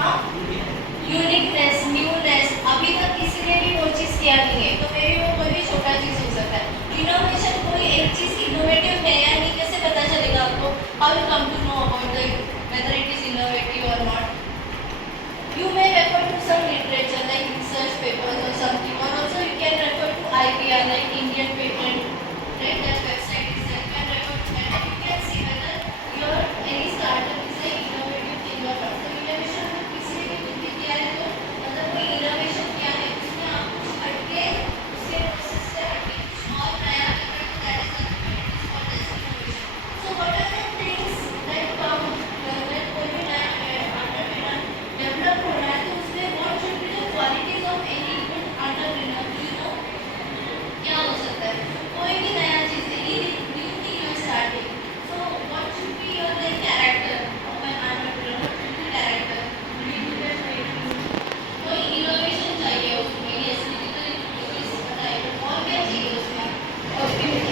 हाँ, uniqueness, newness, अभी तक किसी ने भी वो चीज़ किया नहीं है, तो मे भी वो कोई भी छोटा चीज़ हो सकता है। इनोवेशन, कोई एक चीज़ इनोवेटिव है या नहीं, कैसे पता चलेगा आपको? How you come to know about the whether it is innovative or not? You may refer to some literature like research papers or something, or also you can refer to IPR like Indian Patent, right? That website is there. You can refer to that and you can see whether your any startup is an innovative thing or not. So innovation में किसी ने भी कुछ किया है तो मतलब कोई innovation किया है उसमें आप कुछ हटके उसके प्रोसेस से हटके कुछ और नया कर रहे हो, that is called as innovation. So what are the things that come when कोई भी नया entrepreneur डेवलप हो रहा है तो उसमें what should be the qualities of any good entrepreneur? Do you know? क्या हो सकता है? कोई भी नया चीज़ है, new thing you are starting. So what should be your like character of an entrepreneur? What should be character? कोई innovation चाहिए उसमें, yes, physical innovation बताइए, और क्या चाहिए उसमें?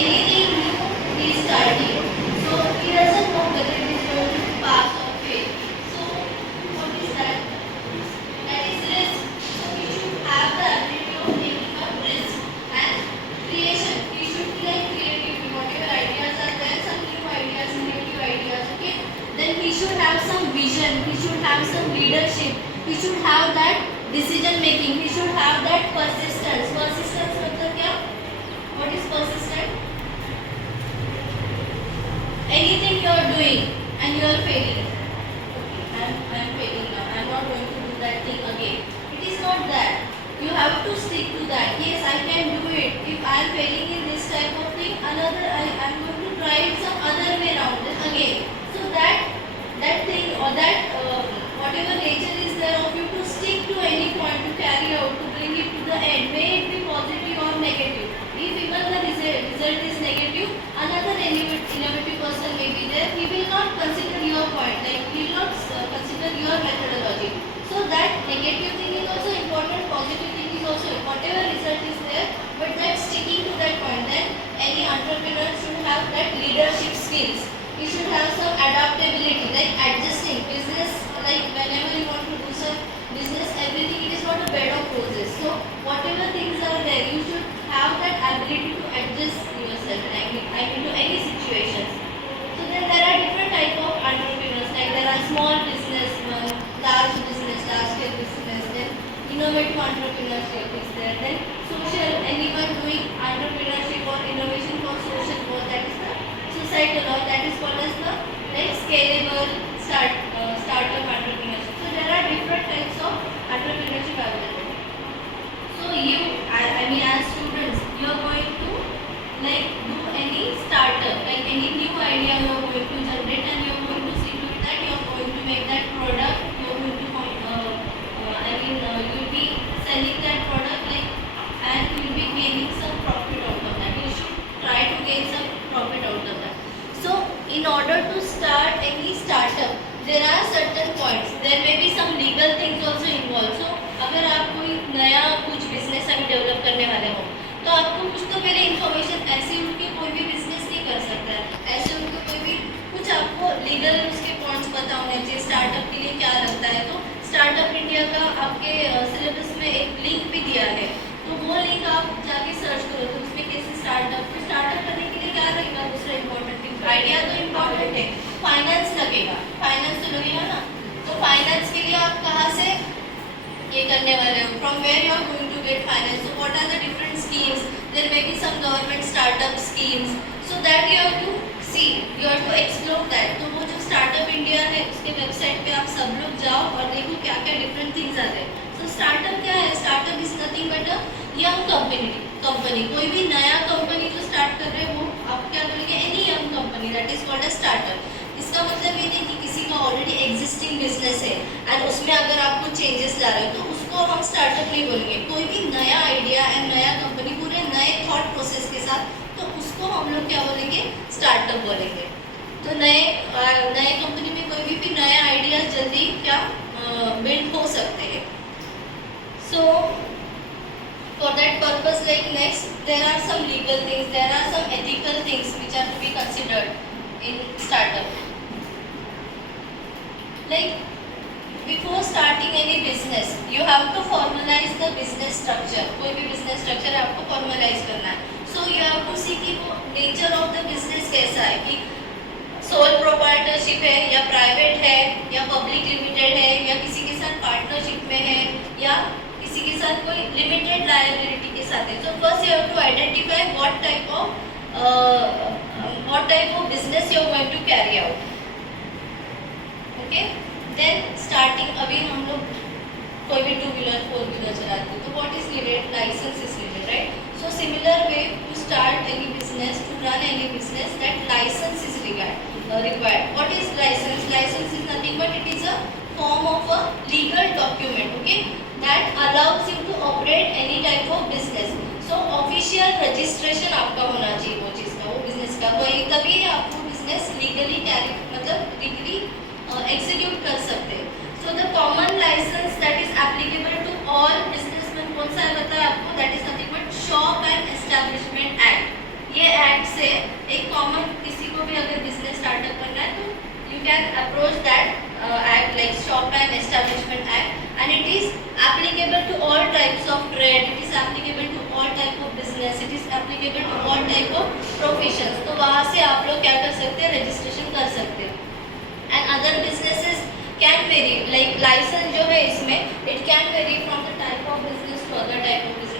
Anything new he is starting, so he doesn't know whether it is going to pass or fail. So what is that? That is risk. So he should have the ability of taking up risk and creation. He should be like creative. Whatever ideas are there, some new ideas, creative ideas. Okay. Then he should have some vision. He should have some leadership. He should have that decision making. He should have that persistence. Persistence मतलब क्या? What is persistent? Anything you are doing and you are failing. Okay, I am failing now. I am not going to do that thing again. It is not that. You have to stick to that. Yes, I can do it. If I am failing in this type of thing, another I am going to try it some other way around it again. So that thing or that whatever nature is there of you to stick to any point to carry out to bring it to the end. May it be positive or negative. If even the result is negative, another innovative person may be there. He will not consider your point, like he will not consider your methodology. So that negative thing is also important, positive thing is also whatever result is there, but that sticking to that point. Then any entrepreneur should have that leadership skills. He should have some adaptability, like adjusting business. Like whenever you want to do some business, everything it is not a bed of roses. So whatever things are there, you should have that ability to adjust yourself. I mean to any situations. So then there are different type of entrepreneurs. Like there are small business, large business, large scale business. Then innovative entrepreneurship is there. Then social, anyone doing entrepreneurship or innovation for social growth. That is the societal, or that is called as the like scalable startup entrepreneurship. So there are different types of entrepreneurship available. So I mean as students, you are going to like do any startup, like any new idea you are going to generate, and you are going to see to it that you are going to make that product. You are going to you will be selling that product, like, and you will be gaining some profit out of that. You should try to gain some profit out of that. So in order to start any startup, there are certain points. There may be some legal things also involved. So अगर आप कोई नया कुछ business अभी develop करने वाले हो, तो आपको कुछ तो पहले इन्फॉर्मेशन, ऐसे उठ के कोई भी बिजनेस नहीं कर सकता है, ऐसे उठ के कोई भी कुछ आपको लीगल उसके पॉइंट्स पता होने चाहिए स्टार्टअप के लिए क्या लगता है. तो स्टार्टअप इंडिया का आपके सिलेबस में एक लिंक भी दिया है, तो वो लिंक आप जाके सर्च करो तो उसमें कैसे स्टार्टअप करने के लिए क्या लगेगा. दूसरा इम्पोर्टेंट थिंग, आइडिया तो इम्पोर्टेंट है, फाइनेंस लगेगा, फाइनेंस तो लगेगा ना. तो फाइनेंस के लिए आप कहाँ से ये करने वाले हो, from where you are going to get finance. So what are the different schemes, there may be some government startup schemes. So that you have to see, you have to explore that. तो वो जो startup India है उसके website पे आप सब लोग जाओ और देखो क्या क्या डिफरेंट थिंग्स आते हैं. सो स्टार्टअप क्या है, startup is nothing but a young company. कोई भी नया कंपनी जो स्टार्ट कर रहे हैं वो आप क्या करेंगे, any young company, that is called a startup. इसका मतलब ये नहीं कि किसी का ऑलरेडी एग्जिस्टिंग बिजनेस है एंड उसमें अगर आप कुछ चेंजेस ला रहे हो तो उसको हम स्टार्टअप नहीं बोलेंगे. कोई भी नया आइडिया एंड नया कंपनी पूरे नए थॉट प्रोसेस के साथ, तो उसको हम लोग क्या बोलेंगे, स्टार्टअप बोलेंगे. तो नए कंपनी में कोई भी नए आइडियाज जल्दी क्या बिल्ड हो सकते हैं. सो for that purpose, like next, there are some legal things, there are some ethical things which are to be considered in startup. Like before starting any business you have to formalise the business structure. कोई भी business structure आपको formalise करना है. So you have to see कि वो nature of the business कैसा है, कि सोल प्रोप्राइटरशिप है या प्राइवेट है या पब्लिक लिमिटेड है या किसी के साथ पार्टनरशिप में है या किसी के साथ कोई लिमिटेड लायबिलिटी के साथ है. So first you have to identify what type of business you are going to carry out. Okay, then starting. अभी हम लोग कोई भी 2 व्हीलर 4 व्हीलर चलाते हैं तो what is needed, licence is needed, right. So similar way to start any business, to run any business, that licence is required. What is license? License is nothing but it is a form of a legal document, okay, that allows you to operate any type of business. So official registration आपका होना चाहिए वो चीज़ का, वो business का, वही तभी आप वो business legally carry मतलब legally execute कर सकते हैं. So the common license that is applicable to all businessmen कौन सा है बताया आपको? That is nothing but Shop and Establishment Act. ये एक्ट से एक कॉमन किसी को भी अगर बिजनेस स्टार्टअप करना है तो you can approach that act like shop and establishment act and it is applicable to all types of trade, it is applicable to all type of business, it is applicable to all type of professions. तो वहाँ से आप लोग क्या कर सकते हैं, registration कर सकते हैं. And other businesses can vary, like licence जो है इसमें it can vary from the type of business to other type of business.